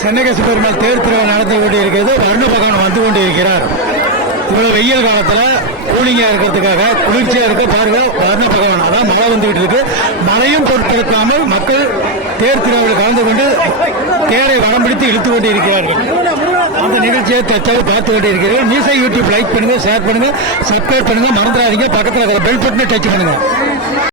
சென்னகேச பெருமாள் தேர் திருவிழா நடந்து கொண்டிருக்கிறது. வர்ண பகவான் வந்து கொண்டிருக்கிறார். இவ்வளவு வெயில் காலத்துல கூலிங்கா இருக்கிறதுக்காக குளிர்ச்சியா இருக்க பாருங்க, வர்ண பகவான். அதான் மழை வந்துகிட்டு இருக்கு. மழையும் பொருட்படுத்தாமல் மக்கள் தேர் திருவிழாவில் கலந்து கொண்டு தேரை வடம் பிடித்து இழுத்து கொண்டு இருக்கிறார்கள். அந்த நிகழ்ச்சியை தச்சாக பார்த்து கொண்டு இருக்கிறீர்கள். நியூஸை யூடியூப் லைக் பண்ணுங்க, ஷேர் பண்ணுங்க, சப்ஸ்கிரைப் பண்ணுங்க, மறந்துடாதீங்க. பக்கத்தில் பெல் பட்டனை டச் பண்ணுங்க.